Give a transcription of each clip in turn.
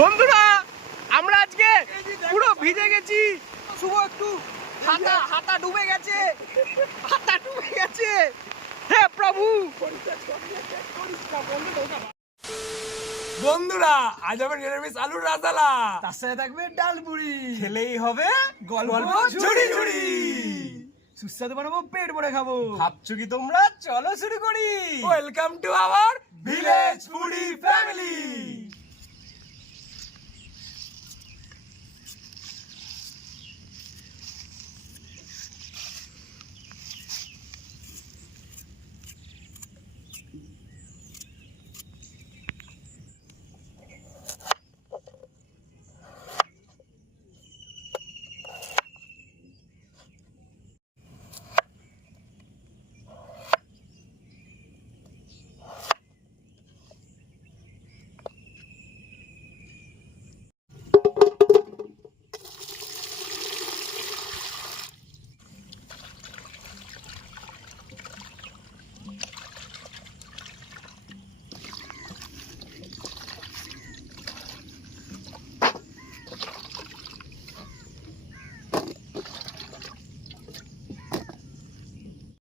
বন্ধুরা আমরা আজকে পুরো ভিজে গেছি। শুভ একটু হাতা ডুবে গেছে, হে প্রভু। বন্ধুরা আজ আমার নিরামিষ আলুর রাজালা, তার সাথে থাকবে ডাল পুরি, খেলেই হবে গল্প ঝুড়ি ঝুড়ি। সুস্বাদু বানাবো, পেট ভরে খাবো। ভাবছো কি তোমরা? চলো শুরু করি। Welcome to our village foodie family.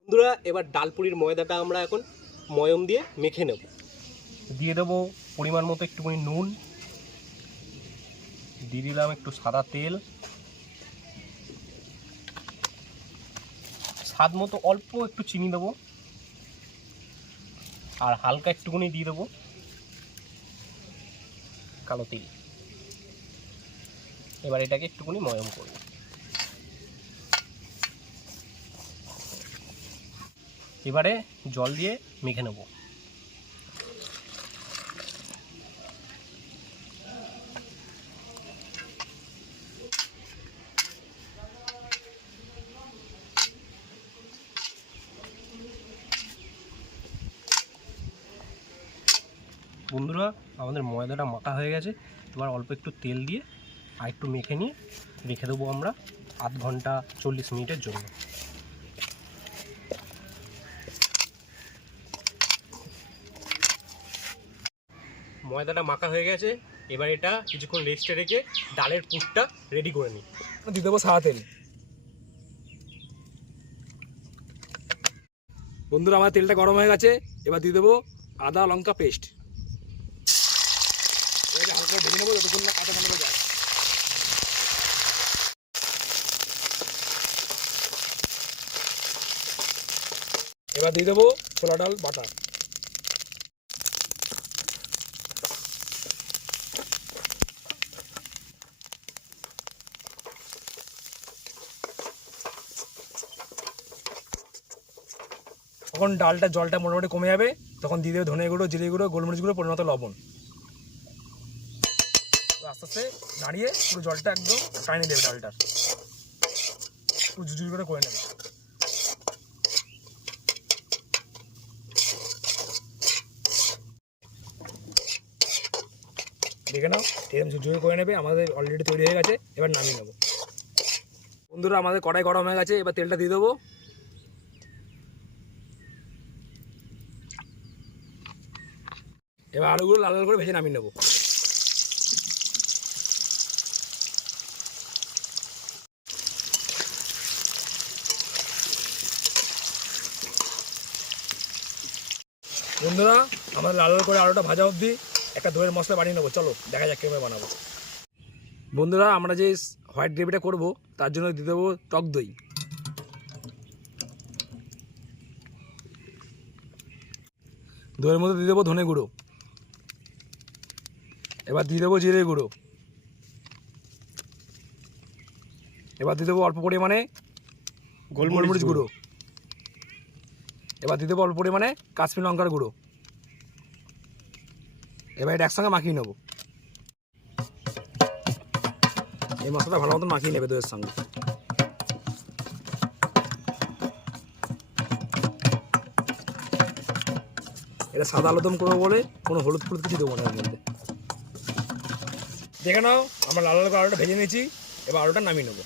বন্ধুরা এবার ডালপুরির ময়দাটা আমরা এখন ময়ম দিয়ে মেখে নেব। দিয়ে দেবো পরিমাণ মতো একটুখানি নুন, দিয়ে দিলাম একটু সাদা তেল, স্বাদ মতো অল্প একটু চিনি দেবো, আর হালকা একটুখানি দিয়ে দেবো কালো তেল। এবার এটাকে একটুখানি ময়ম করব। এবারে জল দিয়ে মেখে নেব। বন্ধুরা আমাদের ময়দাটা মাখা হয়ে গেছে। এবার অল্প একটু তেল দিয়ে আর একটু মেখে নিয়ে রেখে দেবো আমরা আধ ঘন্টা 40 মিনিটের জন্য। ময়দাটা মাখা হয়ে গেছে। এবার এটা কিছুক্ষণ রেস্টে রেখে ডালের পুরটা রেডি করে নিই। দিয়ে দেবো সাদা তেল। বন্ধুরা আমার তেলটা গরম হয়ে গেছে। এবার দিয়ে দেবো আদা লঙ্কা পেস্ট। হালকা ভেজে নেবো যতক্ষণ না আদা গন্ধ যায়। এবার দিয়ে দেবো ছোলা ডাল বাটা। তখন ডালটা জলটা মোটামুটি কমে যাবে, তখন দিয়ে দেবে ধনে গুঁড়ো, জিরে গুঁড়ো, গোলমরিচ গুঁড়ো, পরিমাণ মতো লবণ। আস্তে আস্তে নাড়িয়ে পুরো জলটা একদম টাইনে দেবে, ডালটার পুরো ঝুরঝুরি করে নেবে। দেখে নাও এরকম ঝুরঝুরি করে নেবে। আমাদের অলরেডি তৈরি হয়ে গেছে, এবার নামিয়ে নেবো। বন্ধুরা আমাদের কড়াই গরম হয়ে গেছে। এবার তেলটা দিয়ে দেবো। এবার আলুগুলো লাল লাল করে ভেজে নামিয়ে নেবো। বন্ধুরা আমার লাল লাল করে আলুটা ভাজা অবধি একটা দইয়ের মশলা বানিয়ে নেবো। চলো দেখা যাক কীভাবে বানাবো। বন্ধুরা আমরা যে হোয়াইট গ্রেভিটা করব তার জন্য দিয়ে দেবো টক দই। দইয়ের মধ্যে দিয়ে দেবো ধনে গুঁড়ো। এবার দিয়ে দেবো জিরে গুঁড়ো। এবার দিয়ে দেবো অল্প পরিমাণে গোলমরিচ গুঁড়ো। এবার দিয়ে দেবো অল্প পরিমাণে কাশ্মীরি লঙ্কার গুঁড়ো। এবার এটা একসঙ্গে মাখিয়ে নেবো। এই মশলাটা ভালো মতন মাখিয়ে নেবে দইয়ের সঙ্গে। এটা সাদা আলুদম করবো বলে কোনো হলুদ ফলুদ কিছু দেবো না এর মধ্যে। দেখে নাও আমরা লাল লাল করে আলুটা ভেজে নিয়েছি। এবার আলুটা নামিয়ে নেবো।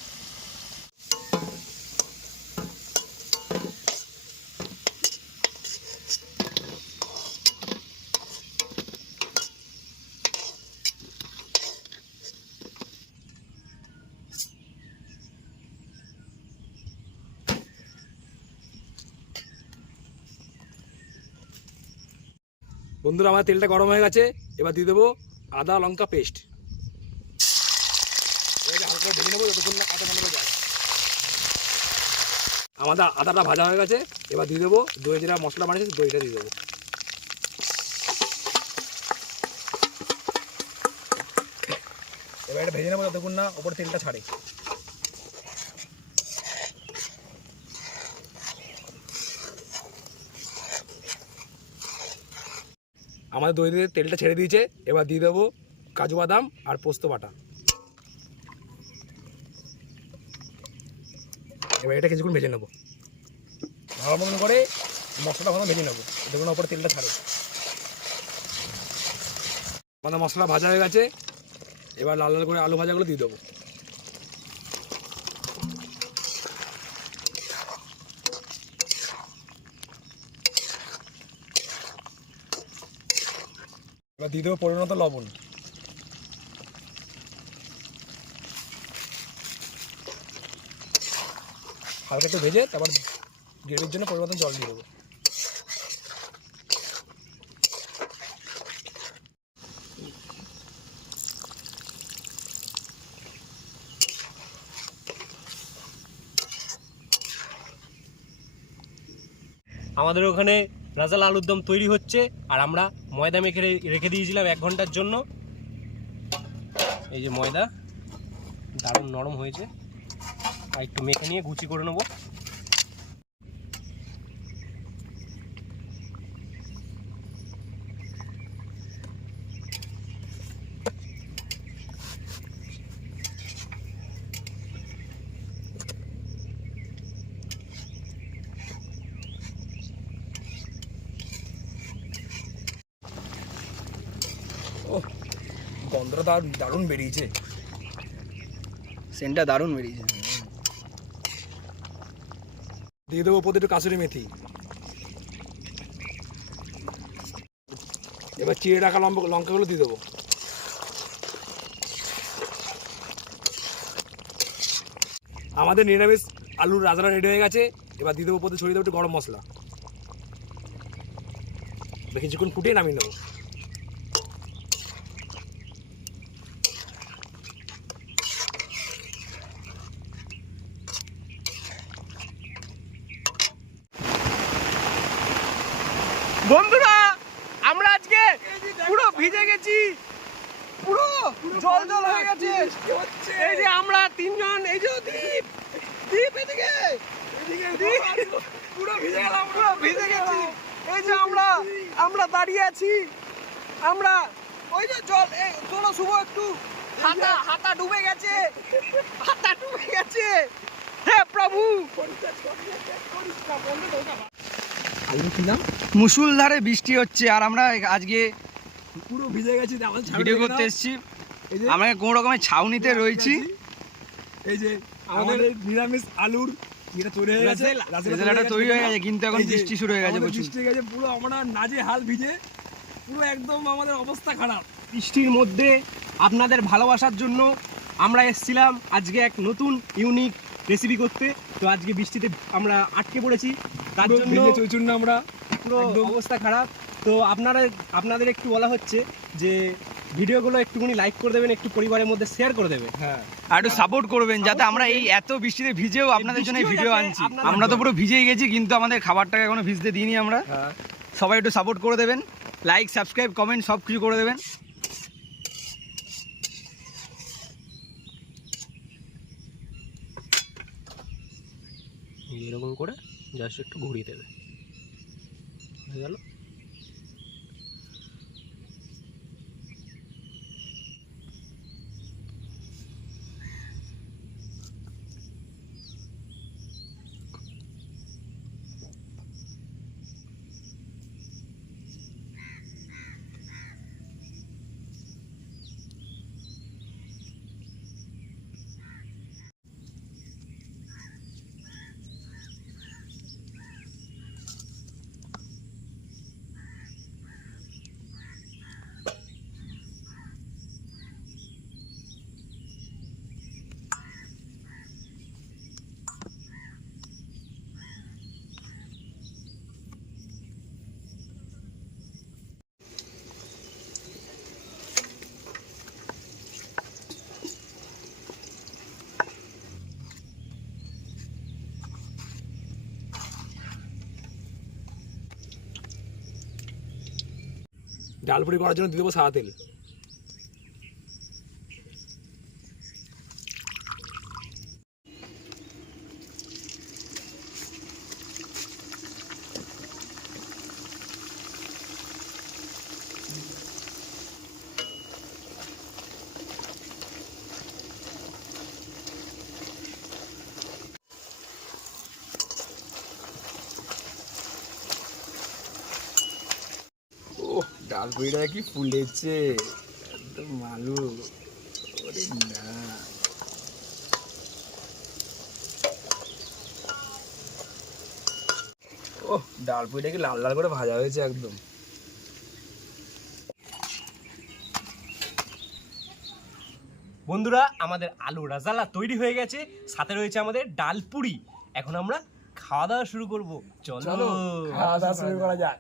বন্ধুরা আমার তেলটা গরম হয়ে গেছে, এবার দিয়ে দেবো আদা লঙ্কা পেস্ট। হালকা ভেজে নেবো যতক্ষণ না আদা গন্ধ যায়। আমাদের আদাটা ভাজা হয়ে গেছে, এবার দিয়ে দেবো দই যেটা মশলা বানিয়েছে দইটা দিয়ে দেবো। এবার এটা ভেজে নেবো যতক্ষণ না ওপর তেলটা ছাড়ে। আমাদের দই দিয়ে তেলটা ছেড়ে দিয়েছে, এবার দিয়ে দেবো কাজু বাদাম আর পোস্ত বাটা। এবার এটা কিছুক্ষণ ভেজে নেবো, ভালো মতন করে মশলাটা ভালো ভেজে নেবো, দেখুন ওপরে তেলটা ছাড়ে। আমাদের মশলা ভাজা হয়ে গেছে, এবার লাল লাল করে আলু ভাজাগুলো দিয়ে দেবো। এবার দিয়ে দেবো পরিমাণ মতো লবণ। হালকা একটু ভেজে তারপর গ্রেভির জন্য পরিমাণ মতো জল দিয়ে দেবো। আমাদের ওখানে রাজাল আলুর দম তৈরি হচ্ছে, আর আমরা ময়দা মেখে রেখে দিয়েছিলাম 1 ঘন্টার জন্য। এই যে ময়দা দারুণ নরম হয়েছে, আর একটু মেখে নিয়ে গুচি করে নেবো। ও গন্ধটা দারুণ বেরিয়েছে, সেন্টটা দারুণ বেরিয়েছে। দিয়ে দেবো প্রতিটা কাসুরি মেথি। এবার চিড়ে রাখা লঙ্কাগুলো দিয়ে দেবো। আমাদের নিরামিষ আলুর রাজারা রেডি হয়ে গেছে, এবার দিয়ে দেবো প্রতি ছড়িয়ে দেবো একটু গরম মশলা। কিছুক্ষণ ফুটিয়ে নামিয়ে নেবো। বন্ধুরা আমরা আজকে পুরো ভিজে গেছি, পুরো জল জল হয়ে গেছে। এই যে আমরা তিনজন, এই যে দীপ দীপ এদিকে পুরো ভিজে গেলাম, পুরো ভিজে গেছি। এই যে আমরা দাঁড়িয়ে আছি, আমরা ওই যে জল চলো শুভ একটু হাতা ডুবে গেছে, হাতা ডুবে গেছে। হে প্রভু, মুষলধারে বৃষ্টি হচ্ছে, আর আমরা আজকে পুরো ভিজে গেছি, ভিডিও করতে এসেছি। আমরা কোন রকমের ছাউনিতে রয়েছি। এই যে আমাদের নিরামিষ আলুর যেটা তৈরি হয়ে গেছে, রেজালাটা তৈরি হয়ে গেছে, কিন্তু এখন বৃষ্টি শুরু হয়ে গেছে, বৃষ্টি হয়ে গেছে, পুরো আমরা নাজে হাল ভিজে, পুরো একদম আমাদের অবস্থা খারাপ। বৃষ্টির মধ্যে আপনাদের ভালোবাসার জন্য আমরা এসেছিলাম আজকে এক নতুন ইউনিক রেসিপি করতে। তো আজকে বৃষ্টিতে আমরা আটকে পড়েছি, তার জন্য চৈচন্য আমরা পুরো অবস্থা খারাপ। তো আপনাদের একটু বলা হচ্ছে যে ভিডিওগুলো একটুখানি লাইক করে দেবেন, একটু পরিবারের মধ্যে শেয়ার করে দেবেন, হ্যাঁ, আর একটু সাপোর্ট করবেন, যাতে আমরা এই এত বৃষ্টিতে ভিজেও আপনাদের জন্য ভিডিও আনছি। আমরা তো পুরো ভিজেই গেছি, কিন্তু আমাদের খাবারটাকে এখনো ভিজতে দিইনি আমরা। সবাই একটু সাপোর্ট করে দেবেন, লাইক সাবস্ক্রাইব কমেন্ট সব কিছু করে দেবেন। এরকম করে জাস্ট একটু ঘুরিয়ে দেবে, হয়ে গেল। ডাল পুরি করার জন্য দিয়ে দেবো সাদা তেল। ও ডাল পুরিটা কি ফুলেছে, একদম মালু। ওরে না, ও ডাল পুরিটা কি লাল লাল করে ভাজা হয়েছে একদম। বন্ধুরা আমাদের আলু রাজালা তৈরি হয়ে গেছে, সাথে রয়েছে আমাদের ডাল পুরি। এখন আমরা খাওয়া দাওয়া শুরু করবো, চলো খাওয়া দাওয়া শুরু করা যাক।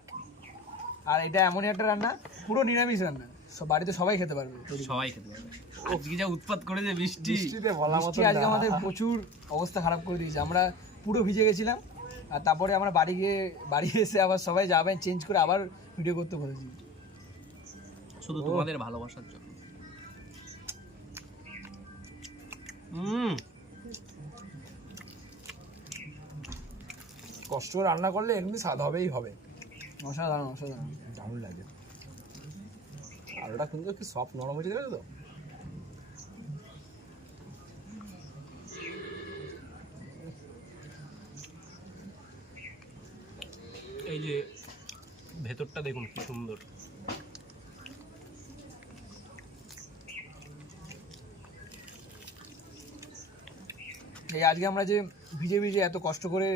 আর এটা এমনই একটা রান্না, পুরো নিরামিষ রান্না, সব বাড়িতে সবাই খেতে পারবে। সবাই খেতে পারবে। আজকে যা উৎপাত করেছে বৃষ্টি, বৃষ্টিতে বলা মতো বৃষ্টি আজকে আমাদের প্রচুর অবস্থা খারাপ করে দিয়েছে। আমরা পুরো ভিজে গেছিলাম, আর তারপরে আমরা বাড়ি এসে আবার সবাই যাবেন চেঞ্জ করে আবার ভিডিও করতে বলেছি। শুধু তোমাদের ভালোবাসার জন্য। কষ্ট করে রান্না করলে এমনি স্বাদ হবেই হবে। অসাধারণ অসাধারণ। দারুণ লাগে। আলুটা কিন্তু কি সফট নরম হয়েছে, দেখো তো। এই যে ভেতরটা দেখুন কি সুন্দর। এই আজকে আমরা যে ভিজে ভিজে এত কষ্ট করে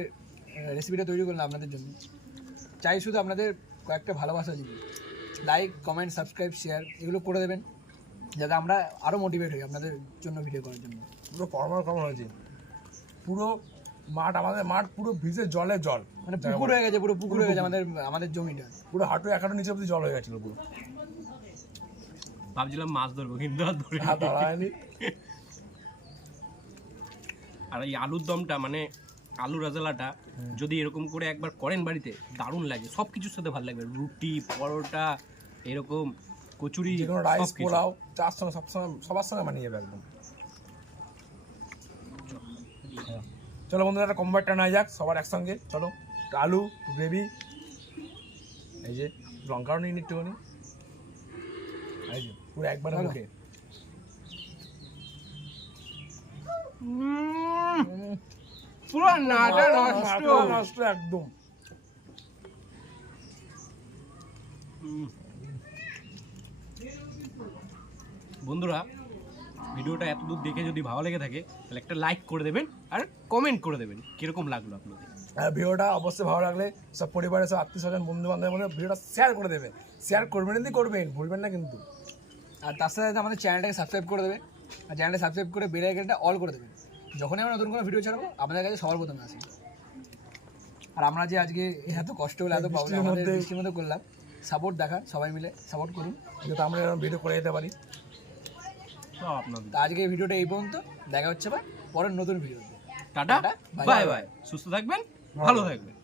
রেসিপিটা তৈরি করলাম আপনাদের জন্য, চাই শুধু আপনাদের কয়েকটা ভালোবাসা দিন। লাইক, কমেন্ট, সাবস্ক্রাইব, শেয়ার এগুলো করে দেবেন, যাতে আমরা আরও মোটিভেট হই আপনাদের জন্য ভিডিও করার জন্য। পুরো কর্ম হয়েছে। পুরো আমাদের মাঠ পুরো ভিজে জলে জল, মানে পুকুর হয়ে গেছে, পুরো পুকুর হয়ে গেছে আমাদের জমিটা। পুরো হাঁটু এক হাঁটু নিচে অব্দি জল হয়ে গেছিল পুরো। ভাবছিলাম মাছ ধরবো কিন্তু আর ধরে হাত ধরায়নি। আর এই আলুর দমটা মানে আলু রাজালাটা যদি এরকম করে একবার করেন বাড়িতে, দারুণ লাগে। সব কিছুর সাথে ভালো লাগবে, রুটি, পরোটা, এরকম কচুরি, যে কোনো রাইস, পোলাও, চার সঙ্গে সবার সঙ্গে মানিয়ে যাবে একদম। চলো বন্ধুরা, একটা কম্বারটা নেওয়া যাক সবার একসঙ্গে। চলো, আলু গ্রেভি, এই যে লঙ্কাও নিয়ে একটুখানি, এই যে পুরো একবারে মুখে। পুরো নাটা নষ্ট একদম। বন্ধুরা ভিডিওটা এত দূর দেখে যদি ভালো লেগে থাকে তাহলে একটা লাইক করে দেবেন আর কমেন্ট করে দেবেন কিরকম লাগলো আপনাদের। আর ভিডিওটা অবশ্যই ভালো লাগলে সব পরিবারের সব আত্মীয় স্বজন বন্ধু বান্ধবের মধ্যে ভিডিওটা শেয়ার করে দেবেন। শেয়ার করবেন ভুলবেন না কিন্তু। আর তার সাথে সাথে আমাদের চ্যানেলটাকে সাবস্ক্রাইব করে দেবেন, আর চ্যানেলটা সাবস্ক্রাইব করে বেল আইকনটা অল করে দেবেন। যখনই আমরা নতুন কোনো ভিডিও ছাড়বো আপনাদের কাছে সবার প্রথমে আসে। আর আমরা যে আজকে এত কষ্ট হলে এত প্রবলেম আমাদের বৃষ্টির মধ্যে করলাম, সাপোর্ট দেখা, সবাই মিলে সাপোর্ট করুন যাতে আমরা এরকম ভিডিও করে যেতে পারি। আপনাদের তো আজকে এই ভিডিওটা এই পর্যন্ত, দেখা হচ্ছে বা পরের নতুন ভিডিও। টাটা, বাই বাই, সুস্থ থাকবেন, ভালো থাকবেন।